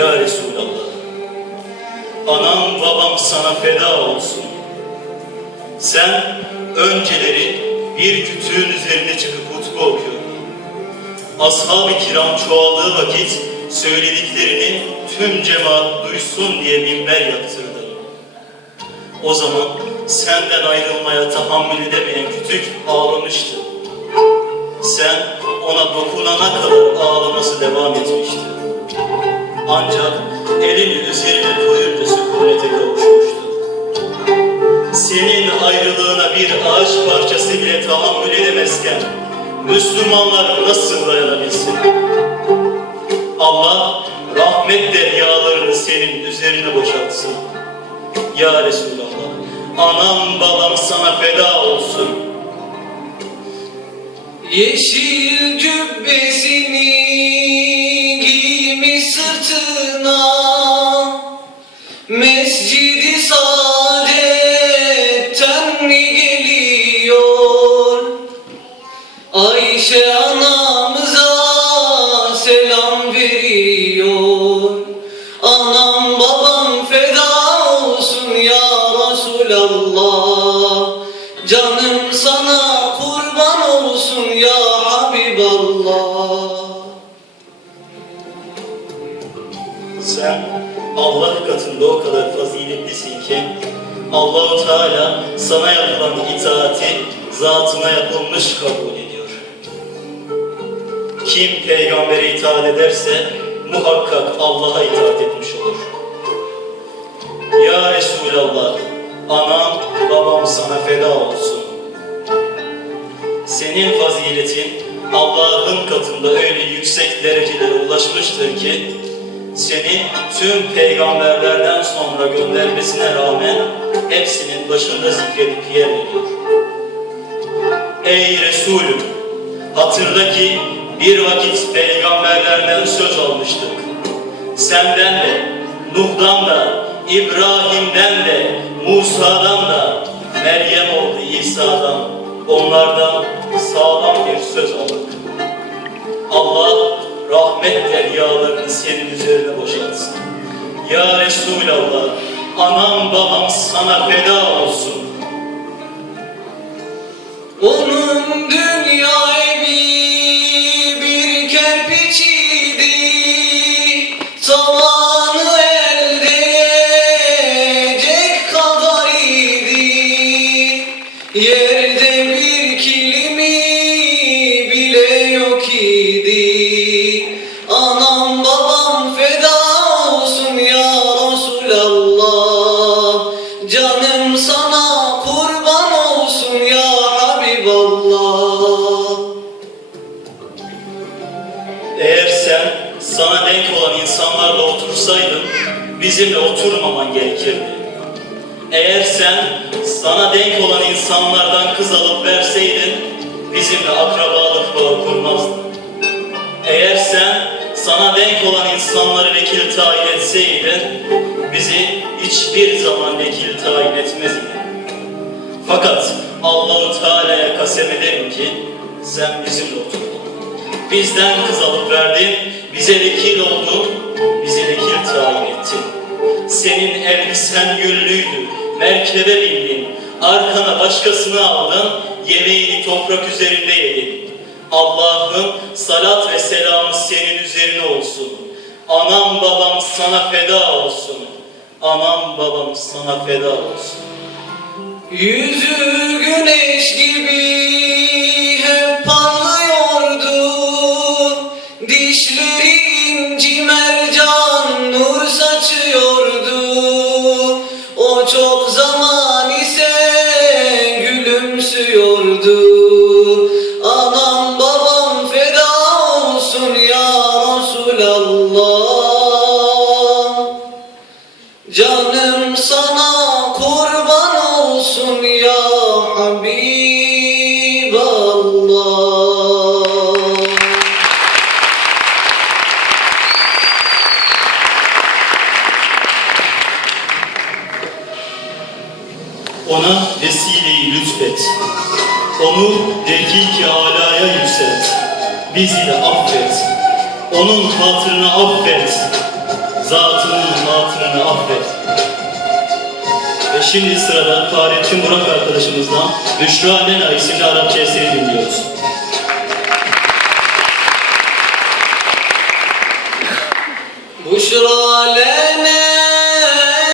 Ya Resulallah, anam babam sana feda olsun. Sen önceleri bir kütüğün üzerine çıkıp hutbe okuyordun. Ashab-ı kiram çoğaldığı vakit söylediklerini tüm cemaat duysun diye minber yaptırdın. O zaman senden ayrılmaya tahammül edemeyen kütük ağlamıştı. Sen ona dokunana kadar ağlaması devam etmişti. Ancak elini üzerine koyunca sükunete kavuşmuştu. Senin ayrılığına bir ağaç parçası bile tahammül edemezken Müslümanlar nasıl dayanabilsin? Allah rahmet deryalarını senin üzerine boşaltsın. Ya Resulallah, anam babam sana feda olsun. Yeşil cübbesini Ayşe anamıza selam veriyor. Anam babam feda olsun ya Resulallah. Canım sana kurban olsun ya Habiballah. Sen Allah katında o kadar faziletlisin ki Allahu Teala sana yapılan itaati zatına yapılmış kabul ediyor. Kim peygambere itaat ederse muhakkak Allah'a itaat etmiş olur. Ya Resulallah, anam babam sana feda olsun. Senin faziletin Allah'ın katında öyle yüksek derecelere ulaşmıştır ki seni tüm peygamberlerden sonra göndermesine rağmen hepsinin başında zikredip yer veriyor. Ey Resulüm! Hatırla ki bir vakit peygamberlerden söz almıştık. Senden de, Nuh'dan da, İbrahim'den de, Musa'dan da, Meryem oğlu İsa'dan, onlardan sağlam bir söz aldık. Allah rahmet deryalarını senin üzerine boşaltsın. Ya Resulallah, anam babam sana feda olsun. Sana denk olan insanlarla otursaydın, bizimle oturmaman gerekirdi. Eğer sen sana denk olan insanlardan kız alıp verseydin, bizimle akrabalık bağı kurmazdın. Eğer sen sana denk olan insanları vekil tayin etseydin, bizi hiçbir zaman vekil tayin etmezdin. Fakat Allahu Teala'ya kasem ederim ki sen bizimle oturdun. Bizden kız alıp verdin, bize vekil oldun, bize vekil tayin ettin. Senin elbisen güllüydü, merkebe bindin, arkana başkasını aldın, yemeğini toprak üzerinde yedin. Allah'ın salat ve selamı senin üzerine olsun. Anam babam sana feda olsun. Anam babam sana feda olsun. Yüzü güneş gibi çok zaman ise gülümsüyordu. Anam babam feda olsun ya Resulallah. Canım sana kurban olsun ya Habiballah Ona vesileyi lütfet. Onu refik-i alaya yükselt. Bizi de affet. Onun hatırına affet. zatının matını affet. Ve şimdi sırada Fahrettin Burak arkadaşımızdan Büşra Lena isimli Arapça eseri dinliyoruz.